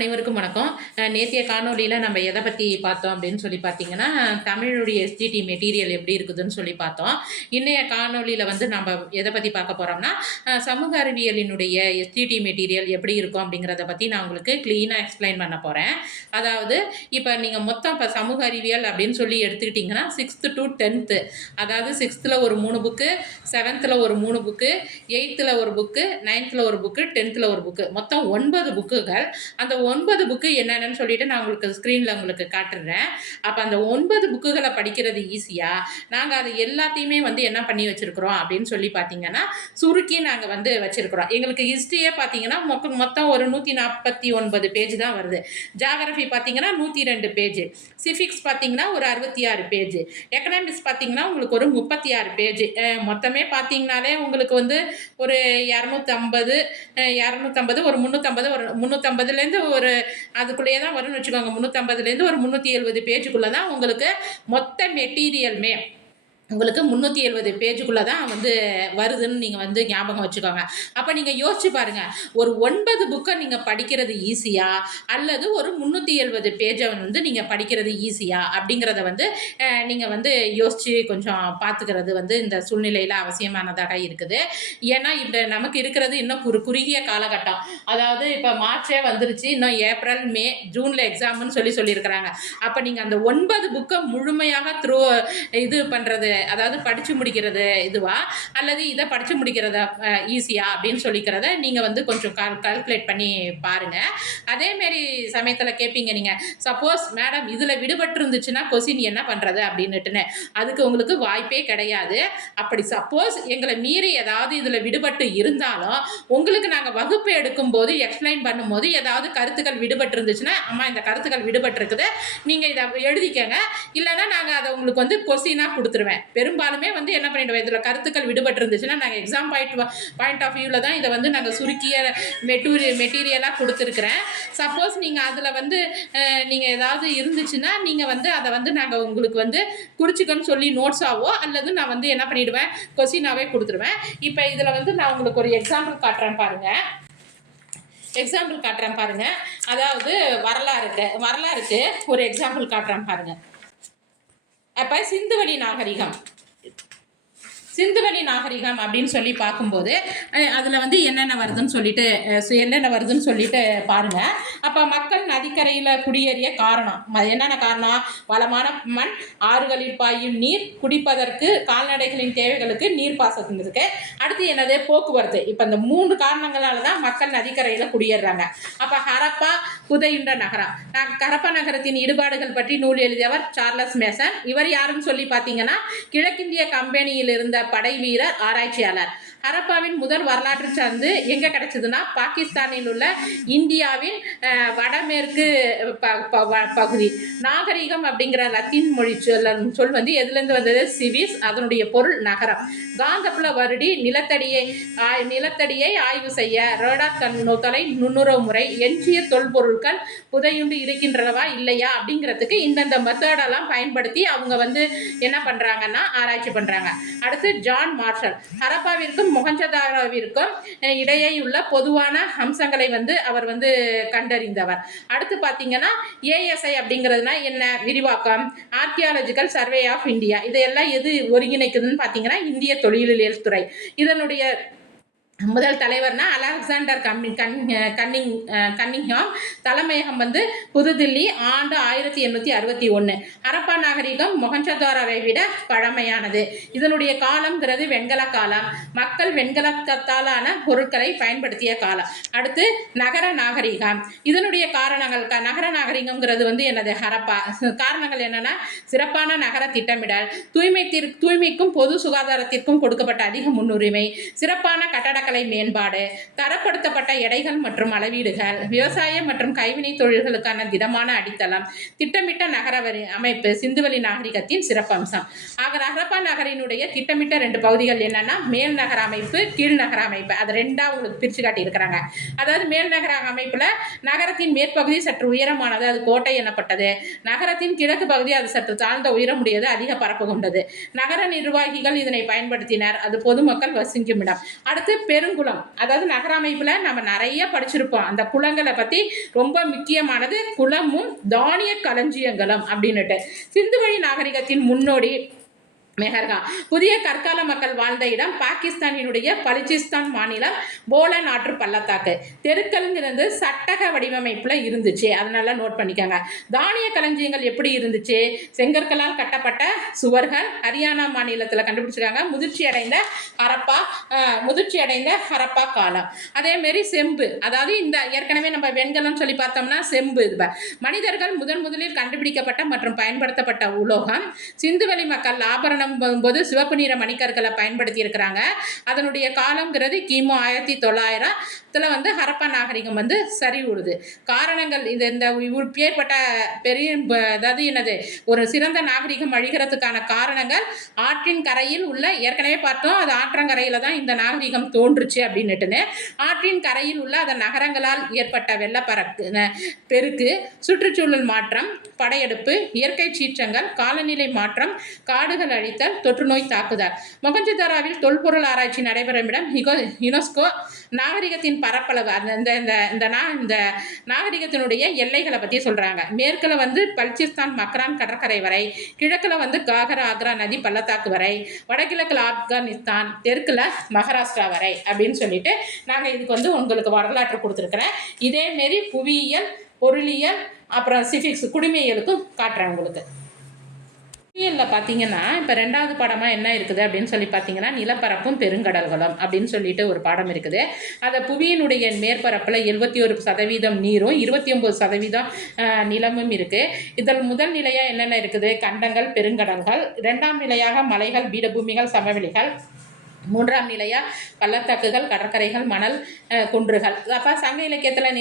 அனைவருக்கும் வணக்கம். நேத்திய காணொளியில் நம்ம எதை பற்றி பார்த்தோம் அப்படின்னு சொல்லி பார்த்தீங்கன்னா, தமிழுடைய எஸ்ஜிடி மெட்டீரியல் எப்படி இருக்குதுன்னு சொல்லி பார்த்தோம். இன்றைய காணொளியில் வந்து நம்ம எதை பற்றி பார்க்க போகிறோம்னா, சமூக அறிவியலினுடைய எஸ்ஜிடி மெட்டீரியல் எப்படி இருக்கும் அப்படிங்கிறத பற்றி நான் உங்களுக்கு க்ளீனாக எக்ஸ்பிளைன் பண்ண போகிறேன். அதாவது இப்போ நீங்கள் மொத்தம் இப்போ சமூக அறிவியல் அப்படின்னு சொல்லி எடுத்துக்கிட்டிங்கன்னா 6th to 10th, அதாவது 6th ஒரு 3 புக்கு, 7th ஒரு 3 புக்கு, 8th ஒரு புக்கு, 9th ஒரு புக்கு, 10th ஒரு புக்கு, மொத்தம் 9 புக்குகள். அந்த 9 புக்கு என்னென்னு சொல்லிட்டு நான் உங்களுக்கு ஸ்க்ரீனில் உங்களுக்கு காட்டுறேன். அப்போ அந்த 9 புக்குகளை படிக்கிறது ஈஸியாக நாங்கள் அது எல்லாத்தையுமே வந்து என்ன பண்ணி வச்சுருக்குறோம் அப்படின்னு சொல்லி பார்த்தீங்கன்னா, சுருக்கி நாங்கள் வந்து வச்சுருக்குறோம். எங்களுக்கு ஹிஸ்ட்ரியே பார்த்தீங்கன்னா மொத்தம் ஒரு 149 பேஜ் தான் வருது. ஜியாகிரஃபி பார்த்தீங்கன்னா 102 பேஜ், சிவிக்ஸ் பார்த்தீங்கன்னா ஒரு 66 பேஜ், எக்கனாமிக்ஸ் பார்த்தீங்கன்னா உங்களுக்கு ஒரு 36 பேஜ். மொத்தமே பார்த்தீங்கனாலே உங்களுக்கு வந்து ஒரு 250 ஒரு 350 ஒரு 350லேருந்து ஒரு அதுக்குள்ளேயே தான் வரும்னு வச்சுக்கோங்க. 350லேருந்து ஒரு 370 பேஜுக்குள்ளே தான் உங்களுக்கு மொத்த மெட்டீரியலுமே உங்களுக்கு 370 பேஜுக்குள்ளே தான் வந்து வருதுன்னு நீங்கள் வந்து ஞாபகம் வச்சுக்கோங்க. அப்போ நீங்கள் யோசிச்சு பாருங்கள், ஒரு 9 புக்கை நீங்கள் படிக்கிறது ஈஸியா அல்லது ஒரு 370 பேஜை வந்து நீங்கள் படிக்கிறது ஈஸியா அப்படிங்கிறத வந்து நீங்கள் வந்து யோசித்து கொஞ்சம் பார்த்துக்கிறது வந்து இந்த சூழ்நிலையில் அவசியமானதாக இருக்குது. ஏன்னா இந்த நமக்கு இருக்கிறது இன்னும் குறுகிய காலகட்டம். அதாவது இப்போ மார்ச்சே வந்துருச்சு, இன்னும் ஏப்ரல், மே, ஜூனில் எக்ஸாம்னு சொல்லியிருக்கிறாங்க. அப்போ நீங்கள் அந்த 9 புக்கை முழுமையாக இது பண்ணுறது, அதாவது படித்து முடிக்கிறது இதுவா அல்லது இதை படித்து முடிக்கிறதா ஈஸியா அப்படின்னு சொல்லிக்கிறத நீங்கள் வந்து கொஞ்சம் கால்குலேட் பண்ணி பாருங்கள். அதேமாரி சமயத்தில் கேட்பீங்க நீங்கள், சப்போஸ் மேடம் இதில் விடுபட்டு இருந்துச்சுன்னா கொஸ்டின் என்ன பண்ணுறது அப்படின்னுட்டுன்னு. அதுக்கு உங்களுக்கு வாய்ப்பே கிடையாது. அப்படி சப்போஸ் எங்களை மீறி ஏதாவது இதில் விடுபட்டு இருந்தாலும் உங்களுக்கு நாங்கள் வகுப்பு எடுக்கும்போது எக்ஸ்பிளைன் பண்ணும்போது ஏதாவது கருத்துக்கள் விடுபட்டு இருந்துச்சுன்னா, அம்மா இந்த கருத்துக்கள் விடுபட்டு இருக்குது, நீங்கள் இதை எழுதிக்கங்க, இல்லைன்னா நாங்கள் அதை உங்களுக்கு வந்து கொஸ்டினாக கொடுத்துருவேன். பெரும்பாலுமே வந்து என்ன பண்ணிடுவோம், இதில் கருத்துக்கள் விடுபட்டு இருந்துச்சுன்னா நாங்கள் எக்ஸாம் பாயிண்ட் ஆஃப் வியூவில் தான் இதை வந்து நாங்கள் சுருக்கிய மெட்டீரியலாக கொடுத்துருக்குறேன். சப்போஸ் நீங்கள் அதில் வந்து நீங்கள் ஏதாவது இருந்துச்சுன்னா நீங்கள் வந்து அதை வந்து நாங்கள் உங்களுக்கு வந்து குறிச்சிக்கன்னு சொல்லி நோட்ஸாவோ அல்லது நான் வந்து என்ன பண்ணிவிடுவேன், கொஸ்டினாகவே கொடுத்துருவேன். இப்போ இதில் வந்து நான் உங்களுக்கு ஒரு எக்ஸாம்பிள் காட்டுறேன் பாருங்கள். அதாவது வரலாறுக்கு ஒரு எக்ஸாம்பிள் காட்டுறேன் பாருங்கள். அப்போ சிந்துவெளி நாகரிகம் அப்படின்னு சொல்லி பார்க்கும்போது அதில் வந்து என்னென்ன வருதுன்னு சொல்லிட்டு பாருங்கள். அப்போ மக்கள் நதிக்கரையில் குடியேறிய காரணம் என்னென்ன காரணம்? வளமான மண், ஆறுகளில் பாயும் நீர், குடிப்பதற்கு, கால்நடைகளின் தேவைகளுக்கு நீர்ப்பாசனம் இருக்கு. அடுத்து என்னது? போக்குவரத்து. இப்போ இந்த 3 காரணங்களால தான் மக்கள் நதிக்கரையில் குடியேறாங்க. அப்போ ஹரப்பா புதையுண்ட நகரம். ஹரப்பா நகரத்தின் ஈடுபாடுகள் பற்றி நூல் எழுதியவர் சார்லஸ் மேசன். இவர் யாருன்னு சொல்லி பார்த்தீங்கன்னா, கிழக்கிந்திய கம்பெனியில் இருந்த படை வீரர், ஆராய்ச்சியாளர். ஹரப்பாவின் முதல் வரலாற்று சான்று எங்கே கிடைச்சதுன்னா, பாகிஸ்தானில் உள்ள இந்தியாவின் வடமேற்கு பகுதி. நாகரிகம் அப்படிங்கிற லத்தீன் மொழி சொல் வந்து எதுலேருந்து வந்தது? சிவிஸ். அதனுடைய பொருள் நகரம். காந்தப்புல வருடி நிலத்தடியை ஆய்வு செய்ய ரேடார் தொலை நுண்ணுறவு முறை, எஞ்சிய தொல்பொருட்கள் புதையுண்டு இருக்கின்றனவா இல்லையா அப்படிங்கிறதுக்கு இந்தந்த மெத்தடெல்லாம் பயன்படுத்தி அவங்க வந்து என்ன பண்ணுறாங்கன்னா ஆராய்ச்சி பண்ணுறாங்க. அடுத்து ஜான் மார்ஷல். ஹரப்பாவிற்கும் மொஹஞ்சதாரோவிற்கும் இடையே உள்ள பொதுவான அம்சங்களை வந்து அவர் வந்து கண்டறிந்தவர். அடுத்து பார்த்தீங்கன்னா ஏஎஸ்ஐ அப்படிங்கிறதுனா என்ன? விரிவாக்கம், ஆர்கியாலஜிக்கல் சர்வே ஆஃப் இந்தியா. இதையெல்லாம் எது ஒருங்கிணைக்குதுன்னு பார்த்தீங்கன்னா இந்திய தொல்லியல் துறை. இதனுடைய முதல் தலைவர்னா அலெக்சாண்டர் கன்னிங்ஹாம். தலைமையகம் வந்து புதுதில்லி. ஆண்டு 1861. ஹரப்பா நாகரிகம் மொஹஞ்சதாரோவை விட பழமையானது. இதனுடைய காலம்ங்கிறது வெண்கல காலம். மக்கள் வெண்கலத்தாலான பொருட்களை பயன்படுத்திய காலம். அடுத்து நகர நாகரிகம். இதனுடைய காரணங்கள், நகர நாகரிகம்ங்கிறது வந்து என்னது? ஹரப்பா. காரணங்கள் என்னன்னா, சிறப்பான நகர திட்டமிடல், தூய்மைக்கும் பொது சுகாதாரத்திற்கும் கொடுக்கப்பட்ட அதிக முன்னுரிமை, சிறப்பான கட்டடக்கலை மேம்பாடு, தரப்படுத்தப்பட்ட எடைகள் மற்றும் அளவீடுகள், விவசாயம் மற்றும் கைவினை தொழில்களுக்கான திடமான அடித்தளம், திட்டமிட்ட நகர அமைப்பு சிந்துவெளி நாகரிகத்தின் சிறப்பம்சம். ஆக ஹரப்பா நகரினுடைய திட்டமிட்ட 2 பகுதிகள் என்னன்னா, மேல் நகர அமைப்பு, கீழ் நகர அமைப்பு. அது 2ஆ உங்களுக்கு பிரித்து காட்டியிருக்கிறாங்க. அதாவது மேல் நகர அமைப்பில் நகரத்தின் மேற்பகுதி சற்று உயரமானது, அது கோட்டை எனப்பட்டது. நகரத்தின் கிழக்கு பகுதி அது சற்று தாழ்ந்த உயரமுடையது, அதிக பரப்பு கொண்டது. நகர நிர்வாகிகள் இதனை பயன்படுத்தினர், அது பொதுமக்கள் வசிக்கும் இடம். அடுத்து பெருங்குளம், அதாவது நகர அமைப்பில் நம்ம நிறைய படிச்சிருப்போம். அந்த குளங்களை பற்றி ரொம்ப முக்கியமானது குளமும் தானிய களஞ்சியங்களும் அப்படின்னுட்டு. சிந்துவெளி நாகரிகத்தின் முன்னோடி மெஹர்கா. புதிய கற்கால மக்கள் வாழ்ந்த இடம் பாகிஸ்தானினுடைய பலுச்சிஸ்தான் மாநிலம் போலன் ஆற்று பள்ளத்தாக்கு. தெருக்கள்ங்கிறது சட்டக வடிவமைப்பில் இருந்துச்சு, அதனால நோட் பண்ணிக்கோங்க. தானிய களஞ்சியங்கள் எப்படி இருந்துச்சு? செங்கற்களால் கட்டப்பட்ட சுவர்கள். ஹரியானா மாநிலத்தில் கண்டுபிடிச்சிருக்காங்க. முதிர்ச்சி அடைந்த ஹரப்பா காலம். அதேமாரி செம்பு, அதாவது இந்த ஏற்கனவே நம்ம வெண்கலம் சொல்லி பார்த்தோம்னா செம்பு. மனிதர்கள் முதலில் கண்டுபிடிக்கப்பட்ட மற்றும் பயன்படுத்தப்பட்ட உலோகம். சிந்துவெளி மக்கள் ஆபரணம் போது சிவப்பு நிற மணிக்கற்களை பயன்படுத்தி இருக்கிறாங்க. அதனுடைய காலங்கிறது கிமு 1900 வந்து ஹரப்பா நாகரிகம் வந்து சரிவுடுது. காரணங்கள் இந்த ஏற்பட்ட பெரிய, அதாவது என்னது, ஒரு சிறந்த நாகரிகம் அழிகிறதுக்கான காரணங்கள் ஆற்றின் கரையில் உள்ள, ஏற்கனவே பார்த்தோம் அது ஆற்றங்கரையில தான் இந்த நாகரிகம் தோன்றுச்சு அப்படின்னுட்டுன்னு. ஆற்றின் கரையில் உள்ள அதன் நகரங்களால் ஏற்பட்ட பெருக்கு, சுற்றுச்சூழல் மாற்றம், படையெடுப்பு, இயற்கை சீற்றங்கள், காலநிலை மாற்றம், காடுகள் அழித்தல், தொற்றுநோய் தாக்குதல். மொகஞ்சதாரோவில் தொல்பொருள் ஆராய்ச்சி நடைபெறும் இடம் யுனெஸ்கோ. நாகரிகத்தின் பரப்பளவு, இந்த நாகரிகத்தினுடைய எல்லைகளை பற்றி சொல்கிறாங்க. மேற்கில் வந்து பலுச்சிஸ்தான் மக்ரான் கடற்கரை வரை, கிழக்கில் வந்து காகர் ஆக்ரா நதி பள்ளத்தாக்கு வரை, வடகிழக்கில் ஆப்கானிஸ்தான், தெற்கில் மகாராஷ்டிரா வரை அப்படின்னு சொல்லிட்டு நாங்கள் இதுக்கு வந்து உங்களுக்கு வரலாற்று கொடுத்துருக்குறேன். இதேமாரி புவியியல், பொருளியல், அப்புறம் சிஃபிக்ஸ் குடிமையியலுக்கும் காட்டுறேன் உங்களுக்கு. புவியியலில் பார்த்தீங்கன்னா இப்போ 2வது பாடமாக என்ன இருக்குது அப்படின்னு சொல்லி பார்த்தீங்கன்னா நிலப்பரப்பும் பெருங்கடல்களும் அப்படின்னு சொல்லிட்டு ஒரு பாடம் இருக்குது. அந்த புவியினுடைய மேற்பரப்பில் 71% நீரும் 29% நிலமும் இருக்குது. இதில் முதல் நிலையாக என்னென்ன இருக்குது? கண்டங்கள், பெருங்கடல்கள். 2ஆம் நிலையாக மலைகள், பீடபூமிகள், சமவெளிகள். 3ஆம் நிலையாக பள்ளத்தாக்குகள், கடற்கரைகள், மணல், குன்றுகள். அப்போ சங்க இலக்கியத்தில்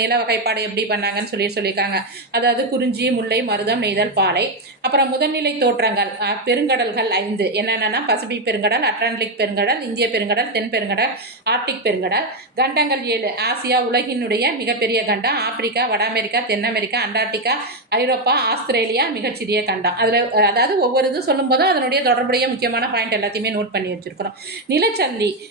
நில வகைப்பாடு எப்படி பண்ணாங்கன்னு சொல்லியிருக்காங்க. அதாவது குறிஞ்சி, முல்லை, மருதம், நெய்தல், பாலை. அப்புறம் முதல்நிலை தோற்றங்கள் பெருங்கடல்கள் 5 என்னென்னா பசிபிக் பெருங்கடல், அட்லாண்டிக் பெருங்கடல், இந்திய பெருங்கடல், தென் பெருங்கடல், ஆர்டிக் பெருங்கடல். கண்டங்கள் 7. ஆசியா உலகினுடைய மிகப்பெரிய கண்டம். ஆப்பிரிக்கா, வட அமெரிக்கா, தென் அமெரிக்கா, அண்டார்டிகா, ஐரோப்பா, ஆஸ்திரேலியா மிகச்சிறிய கண்டம். அதில் அதாவது ஒவ்வொரு இது சொல்லும்போதும் அதனுடைய தொடர்புடைய முக்கியமான பாயிண்ட் எல்லாத்தையுமே நோட் பண்ணி வச்சுருக்கிறோம்.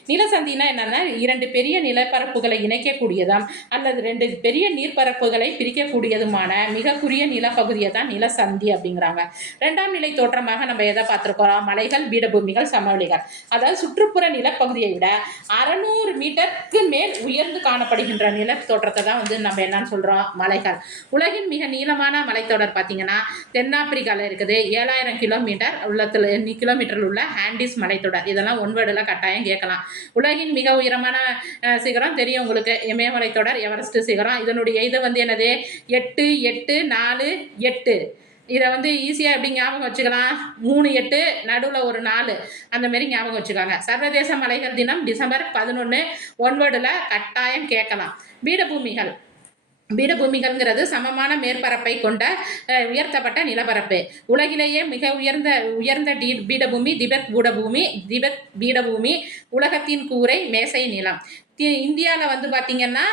நிலச்சந்தினா என்னன்னா 2 பெரிய நிலப்பரப்புகளை இணைக்கக்கூடியதாம் அல்லது 2 பெரிய நீர்ப்பரப்புகளை பிரிக்கக்கூடியதுமான மிக குறுகிய நிலப்பகுதியை தான் நிலசந்தி அப்படிங்கிறாங்க. 2ஆம் நிலை தோற்றமாக நம்ம எதை பார்த்துருக்கோம்? மலைகள், பீடபூமிகள், சமவெளிகள். அதாவது சுற்றுப்புற நிலப்பகுதியை விட 600 மீட்டருக்கு மேல் உயர்ந்து காணப்படுகின்ற நில தோற்றத்தை தான் வந்து நம்ம என்னன்னு சொல்றோம்? மலைகள். உலகின் மிக நீளமான மலைத்தொடர் பார்த்தீங்கன்னா தென்னாப்பிரிக்காவில் இருக்குது. 7000 கிலோமீட்டர் உள்ள ஆண்டிஸ் மலைத்தொடர். இதெல்லாம் ஒன்வேர்டில் கட்டாயம் கேட்கலாம். உலகின் மிக உயரமான சிகரம் தெரியும் உங்களுக்கு, இமயமலை தொடர், எவரெஸ்ட் சிகரம். இதனுடைய இது வந்து என்னது? 8 8 4 8. இதை வந்து ஈஸியாக எப்படி ஞாபகம் வச்சுக்கலாம்? 3 8 நடுவில் ஒரு 4 அந்த மாதிரி ஞாபகம் வச்சுக்காங்க. சர்வதேச மலைகள் தினம் டிசம்பர் 11 ஒன்வேர்டில் கட்டாயம் கேட்கலாம். பீடபூமிகள்ங்கிறது சமமான மேற்பரப்பை கொண்ட உயர்த்தப்பட்ட நிலப்பரப்பு. உலகிலேயே மிக உயர்ந்த பீடபூமி திபெத் பீடபூமி. உலகத்தின் கூரை மேசை நிலம். இந்தியாவில் வந்து பார்த்திங்கன்னா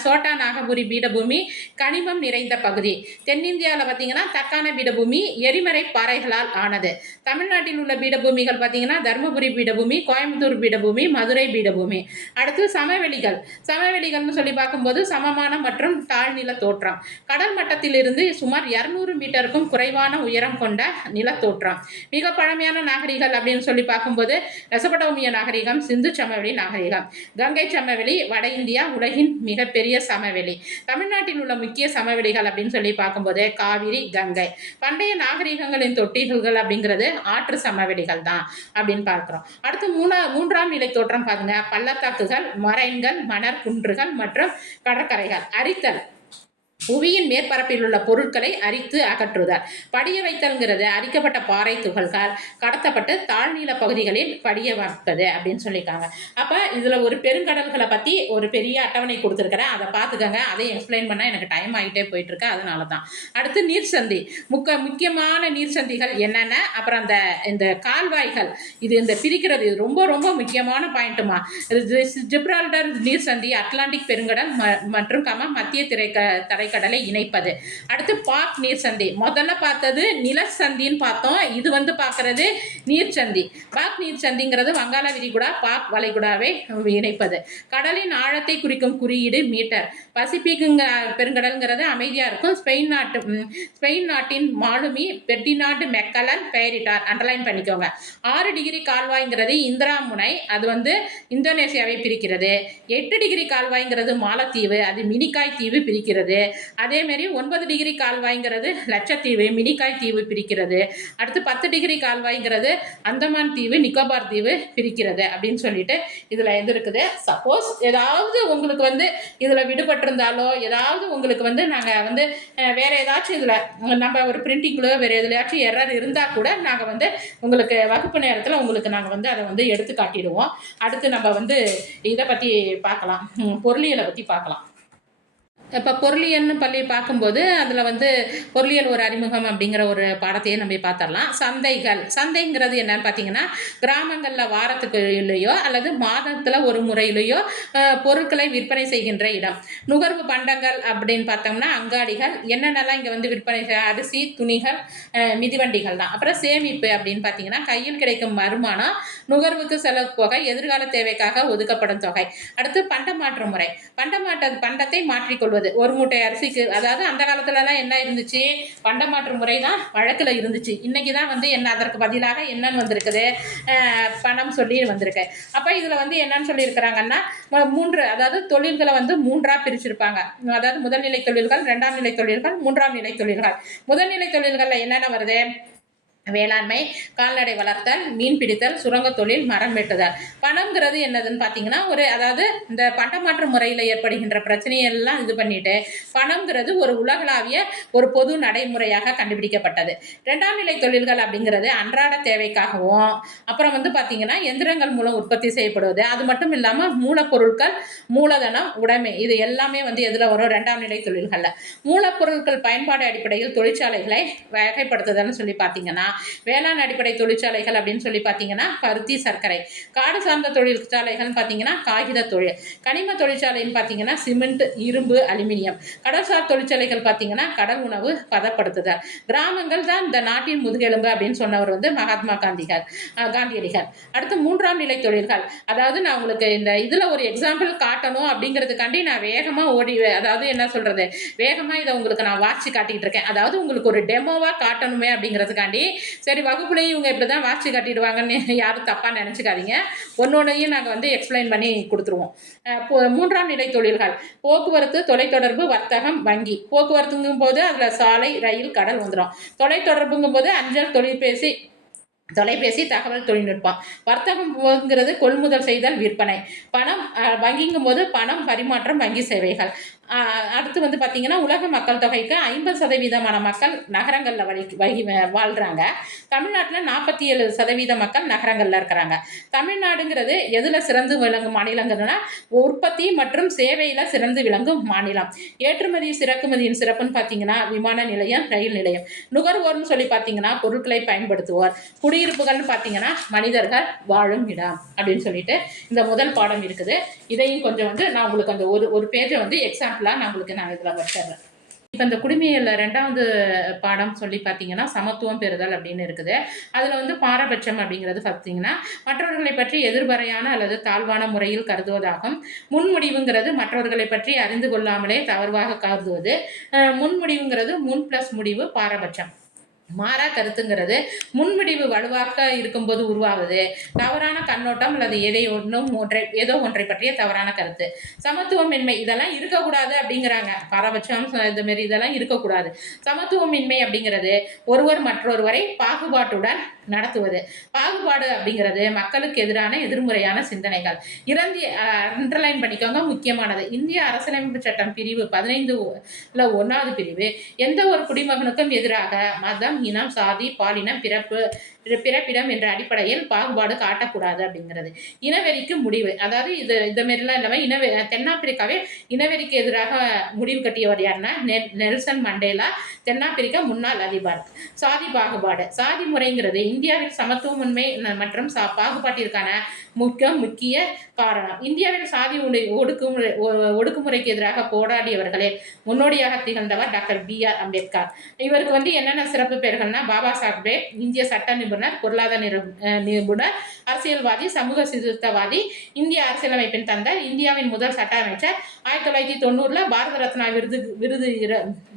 சோட்டா நாகபுரி பீடபூமி கனிமம் நிறைந்த பகுதி. தென்னிந்தியாவில் பார்த்திங்கன்னா தக்கான பீடபூமி எரிமலை பாறைகளால் ஆனது. தமிழ்நாட்டில் உள்ள பீடபூமிகள் பார்த்திங்கன்னா தருமபுரி பீடபூமி, கோயம்புத்தூர் பீடபூமி, மதுரை பீடபூமி. அடுத்து சமவெளிகள்னு சொல்லி பார்க்கும்போது சமமான மற்றும் தாழ்நில தோற்றம். கடல் மட்டத்திலிருந்து சுமார் 200 மீட்டருக்கும் குறைவான உயரம் கொண்ட நிலத்தோற்றம். மிக பழமையான நாகரிகள் அப்படின்னு சொல்லி பார்க்கும்போது மெசபடோமிய நாகரிகம், சிந்து சமவெளி நாகரிகம். கங்கை சமவெளி வட இந்தியா உலகின் மிகப்பெரிய சமவெளி. தமிழ்நாட்டில் உள்ள முக்கிய சமவெளிகள் அப்படின்னு சொல்லி பார்க்கும்போது காவிரி, கங்கை. பண்டைய நாகரிகங்களின் தொட்டில்கள் அப்படிங்கிறது ஆற்று சமவெளிகள் தான் அப்படின்னு பார்க்கிறோம். அடுத்து 3ஆம் நிலை தோற்றம் பாருங்க. பள்ளத்தாக்குகள், மரைன்கள், மணற் குன்றுகள் மற்றும் கடற்கரைகள். அரித்தல், புவியின் மேற்பரப்பில் உள்ள பொருட்களை அரித்து அகற்றுதல். படிய வைத்தல்ங்கிறது அரிக்கப்பட்ட பாறை துகள்கள் கடத்தப்பட்டு தாழ்நில பகுதிகளில் படிய வைப்பது அப்படின்னு சொல்லியிருக்காங்க. அப்போ இதில் ஒரு பெருங்கடல்களை பற்றி ஒரு பெரிய அட்டவணை கொடுத்துருக்கிறேன், அதை பார்த்துக்கோங்க. அதை எக்ஸ்பிளைன் பண்ணால் எனக்கு டைம் ஆகிட்டே போயிட்டுருக்கு, அதனால தான். அடுத்து நீர்சந்தி. முக்கியமான நீர்சந்திகள் என்னென்ன, அப்புறம் இந்த கால்வாய்கள், இந்த பிரிக்கிறது ரொம்ப ரொம்ப முக்கியமான பாயிண்ட்டுமா. ஜிப்ரால்டர் நீர்சந்தி, அட்லாண்டிக் பெருங்கடல் மற்றும் மத்திய தரைக்கடல் வங்கக்கடலை இணைப்பது. அடுத்து பாக் நீர்சந்தி. முதல்ல பார்த்தது நிலசந்தின்னு பார்த்தோம். இது வந்து பார்க்கறது நீர்ச்சந்தி. பாக் நீர்ச்சந்திங்கிறது வங்காள விரிகுடா பாக் வளைகுடாவை இணைப்பது. கடலின் ஆழத்தை குறிக்கும் குறியீடு மீட்டர். பசிபிக்குங்க பெருங்கடல்ங்கிறது அமைதியாக இருக்கும். ஸ்பெயின் நாட்டின் மாலுமி, பெர்டினாண்டு மெக்கலன் பெயரிட்டார். அண்டர்லைன் பண்ணிக்கோங்க. 6 டிகிரி கால்வாய்ங்கிறது இந்திரா முனை, அது வந்து இந்தோனேசியாவை பிரிக்கிறது. 8 டிகிரி கால்வாய்ங்கிறது மாலத்தீவு, அது மினிக்காய் தீவு பிரிக்கிறது. அதேமாரி 9 டிகிரி கால்வாய்ங்கிறது லட்சத்தீவு, மினிக்காய் தீவு பிரிக்கிறது. அடுத்து 10 டிகிரி கால்வாய்ங்கிறது அந்தமான் தீவு, நிக்கோபார் தீவு பிரிக்கிறது அப்படின்னு சொல்லிட்டு இதில் எது இருக்குது. சப்போஸ் ஏதாவது உங்களுக்கு வந்து இதில் விடுபட்டிருந்தாலோ, ஏதாவது உங்களுக்கு வந்து நாங்கள் வந்து வேறு ஏதாச்சும் இதில் நம்ம ஒரு பிரிண்டிங்களோ வேறு எதுலையாச்சும் எரர் இருந்தால் கூட நாங்கள் வந்து உங்களுக்கு வகுப்பு நேரத்தில் உங்களுக்கு நாங்கள் வந்து அதை வந்து எடுத்து காட்டிடுவோம். அடுத்து நம்ம வந்து இதை பற்றி பார்க்கலாம், பொருளியலை பற்றி பார்க்கலாம். இப்போ பொருளியல்னு பார்க்கும்போது அதில் வந்து பொருளியல் ஒரு அறிமுகம் அப்படிங்கிற ஒரு பாடத்தையே நம்ம பார்த்துடலாம். சந்தைங்கிறது என்னன்னு பார்த்தீங்கன்னா, கிராமங்களில் வாரத்துக்கு இல்லையோ அல்லது மாதத்தில் ஒரு முறையிலையோ பொருட்களை விற்பனை செய்கின்ற இடம். நுகர்வு பண்டங்கள் அப்படின்னு பார்த்தோம்னா அங்காடிகள். என்னென்னலாம் இங்கே வந்து விற்பனை அரிசி, துணிகள், மிதிவண்டிகள் தான். அப்புறம் சேமிப்பு அப்படின்னு பார்த்தீங்கன்னா கையில் கிடைக்கும் வருமானம், நுகர்வுக்கு செலவு தொகை, எதிர்கால தேவைக்காக ஒதுக்கப்படும் தொகை. அடுத்து பண்டமாற்று முறை. பண்டத்தை மாற்றிக்கொள்வது. ஒரு மூட்டை அரிசிக்கு, அதாவது அந்த காலத்துலலாம் என்ன இருந்துச்சு, பண்டமாற்று முறை தான் வழக்கில் இருந்துச்சு. இன்னைக்கு தான் வந்து என்ன அதற்கு பதிலாக என்னன்னு வந்திருக்குது, பணம் சொல்லி வந்திருக்கு. அப்போ இதில் வந்து என்னன்னு சொல்லியிருக்கிறாங்கன்னா 3, அதாவது தொழில்களை வந்து 3ஆக பிரிச்சிருப்பாங்க. அதாவது முதல்நிலை தொழில்கள், 2ஆம் நிலை தொழில்கள், 3ஆம் நிலை தொழில்கள். முதல்நிலை தொழில்களில் என்னென்ன வருது, வேளாண்மை, கால்நடை வளர்த்தல், மீன் பிடித்தல், சுரங்க தொழில், மரம் வெட்டுதல். பணம்ங்கிறது என்னதுன்னு பார்த்தீங்கன்னா அதாவது இந்த பண்டமாற்று முறையில் ஏற்படுகின்ற பிரச்சனையெல்லாம் இது பண்ணிட்டு பணம்ங்கிறது ஒரு உலகளாவிய ஒரு பொது நடைமுறையாக கண்டுபிடிக்கப்பட்டது. 2ஆம் நிலை தொழில்கள் அப்படிங்கிறது அன்றாட தேவைக்காகவும், அப்புறம் வந்து பார்த்தீங்கன்னா எந்திரங்கள் மூலம் உற்பத்தி செய்யப்படுவது. அது மட்டும் இல்லாமல் மூலப்பொருட்கள், மூலதனம், உடைமை, இது எல்லாமே வந்து எதில் வரும், 2ஆம் நிலை தொழில்களில். மூலப்பொருட்கள் பயன்பாடு அடிப்படையில் தொழிற்சாலைகளை வகைப்படுத்துதல்னு சொல்லி பார்த்தீங்கன்னா வேளாண் அடிப்படை தொழிற்சாலைகள் அப்படின்னு சொல்லி பார்த்தீங்கன்னா பருத்தி, சர்க்கரை. காடு சார்ந்த தொழிற்சாலைகள் பார்த்தீங்கன்னா காகித தொழில். கனிம தொழிற்சாலைன்னு பார்த்தீங்கன்னா சிமெண்ட், இரும்பு, அலுமினியம். கடல்சார் தொழிற்சாலைகள் பார்த்தீங்கன்னா கடல் உணவு பதப்படுத்துதல். கிராமங்கள் தான் இந்த நாட்டின் முதுகெலும்பு அப்படின்னு சொன்னவர் வந்து மகாத்மா காந்தியடிகள். அடுத்து 3ஆம் நிலை தொழில்கள். அதாவது நான் உங்களுக்கு இந்த இதில் ஒரு எக்ஸாம்பிள் காட்டணும் அப்படிங்கிறதுக்காண்டி நான் வேகமாக அதாவது என்ன சொல்கிறது, வேகமாக இதை உங்களுக்கு நான் வாட்சி காட்டிகிட்டு இருக்கேன். அதாவது உங்களுக்கு ஒரு டெமோவாக காட்டணுமே அப்படிங்கிறதுக்காண்டி. சரி, வகுப்புலையும் இவங்க இப்படி தான் வாட்சி காட்டிடுவாங்கன்னு யாரும் தப்பாக நினச்சிக்காதீங்க. ஒன்னொன்னையும் நாங்கள் வந்து எக்ஸ்பிளைன் பண்ணி கொடுத்துருவோம். 3ஆம் நிலை தொழில்கள். போக்குவரத்து, தொலைத்தொடர்பு, வர்த்தகம், வங்கி. போக்குவரத்துங்கும் போது அதில் சாலை, ரயில், கடல் வந்துடும். தொலைத்தொடர்புங்கும் போது அஞ்சல், தொலைபேசி, தகவல் தொழில்நுட்பம். வர்த்தகம் போங்கிறது கொள்முதல் செய்தல், விற்பனை. பணம், வங்கிங்கும் போது பணம் பரிமாற்றம், வங்கி சேவைகள். அடுத்து வந்து பார்த்திங்கன்னா உலக மக்கள் தொகைக்கு 50% மக்கள் நகரங்களில் வாழ்கிறாங்க. தமிழ்நாட்டில் 47% மக்கள் நகரங்களில் இருக்கிறாங்க. தமிழ்நாடுங்கிறது எதில் சிறந்து விளங்கும் மாநிலங்கள்னா உற்பத்தி மற்றும் சேவையில் சிறந்து விளங்கும் மாநிலம். ஏற்றுமதி, இறக்குமதியின் சிறப்புன்னு பார்த்தீங்கன்னா விமான நிலையம், ரயில் நிலையம். நுகர்வோர்னு சொல்லி பார்த்தீங்கன்னா பொருட்களை பயன்படுத்துவோர். குடியிருப்புகள்னு பார்த்தீங்கன்னா மனிதர்கள் வாழும் இடம் அப்படின்னு சொல்லிட்டு இந்த முதல் பாடம் இருக்குது. இதையும் கொஞ்சம் வந்து நான் உங்களுக்கு அந்த ஒரு பேஜை வந்து எக்ஸாம்பிளாக நான் இதில் வச்சிடுறேன். இப்போ இந்த குடிமையில் 2வது பாடம் சொல்லி பார்த்தீங்கன்னா சமத்துவம் பெறுதல் அப்படின்னு இருக்குது. அதில் வந்து பாரபட்சம் அப்படிங்கிறது பார்த்தீங்கன்னா மற்றவர்களை பற்றி எதிர்மறையான அல்லது தாழ்வான முறையில் கருதுவதாகும். முன்முடிவுங்கிறது மற்றவர்களை பற்றி அறிந்து கொள்ளாமலே தவறாக கருதுவது. முன்முடிவுங்கிறது முன் ப்ளஸ் முடிவு, பாரபட்சம். மாறா கருத்துங்கிறது முன்முடிவு வலுவாக இருக்கும்போது உருவாகுது. தவறான கண்ணோட்டம் அல்லது ஏதோ ஒன்றை பற்றிய தவறான கருத்து. சமத்துவமின்மை, இதெல்லாம் இருக்கக்கூடாது அப்படிங்கிறாங்க. பாரபட்சம், இந்த மாதிரி இதெல்லாம் இருக்கக்கூடாது. சமத்துவமின்மை அப்படிங்கிறது ஒருவர் மற்றொருவரை பாகுபாட்டுடன் நடத்துவது. பாகுபாடு அப்படிங்கிறது மக்களுக்கு எதிரான எதிர்மறையான சிந்தனைகள். அண்டர்லைன் பண்ணிக்கோங்க, முக்கியமானது. இந்திய அரசியலமைப்பு சட்டம் பிரிவு 15ல் 1வது பிரிவு எந்த ஒரு குடிமகனுக்கும் எதிராக மதம், இனம், சாதி, பாலினம், பிறப்பிடம் என்ற அடிப்படையில் பாகுபாடு காட்டக்கூடாது அப்படிங்கிறது. இனவெறிக்கு முடிவு, அதாவது இது மாரிலாம் இல்லாமல் தென்னாப்பிரிக்காவே இனவெறிக்கு எதிராக முடிவு கட்டியவர் யாருன்னா நெல்சன் மண்டேலா, தென்னாப்பிரிக்கா முன்னாள் அதிபர். சாதி பாகுபாடு. சாதி முறைங்கிறது இந்தியாவில் சமத்துவமின்மை மற்றும் பாகுபாட்டிற்கான முக்கிய காரணம். இந்தியாவில் சாதி ஒடுக்குமுறைக்கு எதிராக போராடியவர்களே முன்னோடியாக திகழ்ந்தவர் டாக்டர் BR அம்பேத்கர். இவருக்கு வந்து என்னென்ன சிறப்பு பெயர்கள்னா பாபா சாஹேப், இந்திய சட்ட நிபுணர், பொருளாதார நிபுணர், அரசியல்வாதி, சமூக சீர்திருத்தவாதி, இந்திய அரசியலமைப்பின் தந்தை, இந்தியாவின் முதல் சட்ட அமைச்சர். 1990 பாரத ரத்னா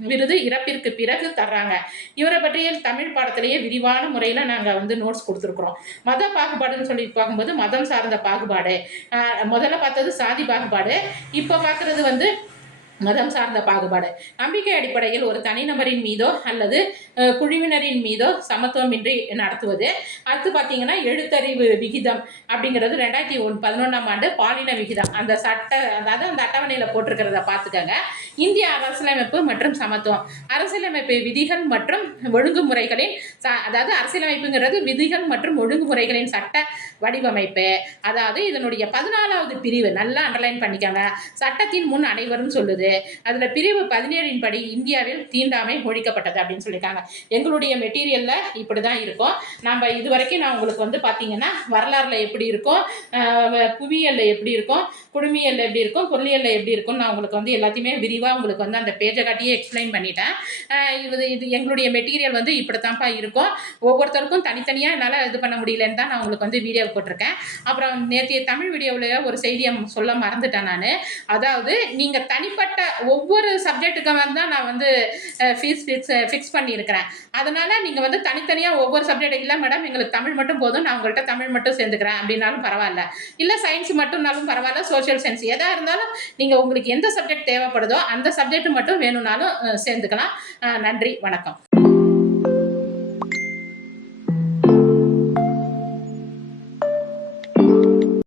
விருது இறப்பிற்கு பிறகு தர்றாங்க. இவரை பற்றிய தமிழ் பாடத்திலேயே விரிவான முறையில் நாங்கள் வந்து நோட்ஸ் கொடுத்துருக்குறோம். மத பாகுபாடுன்னு சொல்லி பார்க்கும்போது மதம் சார்ந்த பாகுபாடு, முதல்ல பார்த்தது சாதி பாகுபாடு, இப்போ பார்க்குறது வந்து மதம் சார்ந்த பாகுபாடு. நம்பிக்கை அடிப்படையில் ஒரு தனிநபரின் மீதோ அல்லது குழுவினரின் மீதோ சமத்துவமின்றி நடத்துவது. அடுத்து பார்த்தீங்கன்னா எழுத்தறிவு விகிதம் அப்படிங்கிறது 2011ஆம் ஆண்டு பாலின விகிதம் அந்த அதாவது அந்த அட்டவணையில் போட்டிருக்கிறத பார்த்துக்கங்க. இந்திய அரசியலமைப்பு மற்றும் சமத்துவம். அரசியலமைப்பு விதிகள் மற்றும் ஒழுங்குமுறைகளின் அதாவது அரசியலமைப்புங்கிறது விதிகள் மற்றும் ஒழுங்குமுறைகளின் சட்ட வடிவமைப்பு. அதாவது இதனுடைய 14வது பிரிவு நல்லா அண்டர்லைன் பண்ணிக்கோங்க. சட்டத்தின் முன் அனைவரும் சொல்லுது. அதுல பிரிவு 17 படி இந்தியாவில் தீண்டாமை ஒழிக்கப்பட்டது அப்படின்னு சொல்லியிருக்காங்க. எங்களுடைய மெட்டீரியல்ல இப்படிதான் இருக்கும். நம்ம இதுவரைக்கும் நான் உங்களுக்கு வந்து பாத்தீங்கன்னா வரலாறுல எப்படி இருக்கும், புவியியல்ல எப்படி இருக்கும், குடுமியல்ல எப்படி இருக்கும், பொருளியல்ல எப்படி இருக்கும், நான் உங்களுக்கு வந்து எல்லாத்தையுமே விரிவா உங்களுக்கு வந்து அந்த பேஜை காட்டியே எக்ஸ்பிளைன் பண்ணிட்டேன். இது எங்களுடைய மெட்டீரியல் வந்து இப்படித்தான்ப்பா இருக்கும். ஒவ்வொருத்தருக்கும் தனித்தனியா என்னால் இது பண்ண முடியலன்னு தான் நான் உங்களுக்கு வந்து வீடியோ போட்டிருக்கேன். அப்புறம் நேற்றைய தமிழ் வீடியோவில் ஒரு செய்தியை சொல்ல மறந்துட்டேன் நான். அதாவது நீங்கள் தனிப்பட்ட ஒவ்வொரு சப்ஜெக்ட்டுக்கு தான் நான் வந்து ஃபீஸ் ஃபிக்ஸ் பண்ணியிருக்கிறேன். அதனால் நீங்கள் வந்து தனித்தனியாக ஒவ்வொரு சப்ஜெக்ட் இல்லை மேடம் எங்களுக்கு தமிழ் மட்டும் போதும், நான் உங்கள்கிட்ட தமிழ் மட்டும் சேர்ந்துக்கிறேன் அப்படின்னாலும் பரவாயில்ல, இல்லை சயின்ஸ் மட்டும்னாலும் பரவாயில்ல, சோஷியல் சயின்ஸ் எதாக இருந்தாலும் நீங்கள் உங்களுக்கு எந்த சப்ஜெக்ட் தேவைப்படுதோ அந்த சப்ஜெக்ட் மட்டும் வேணும்னாலும் சேர்ந்துக்கலாம். நன்றி, வணக்கம்.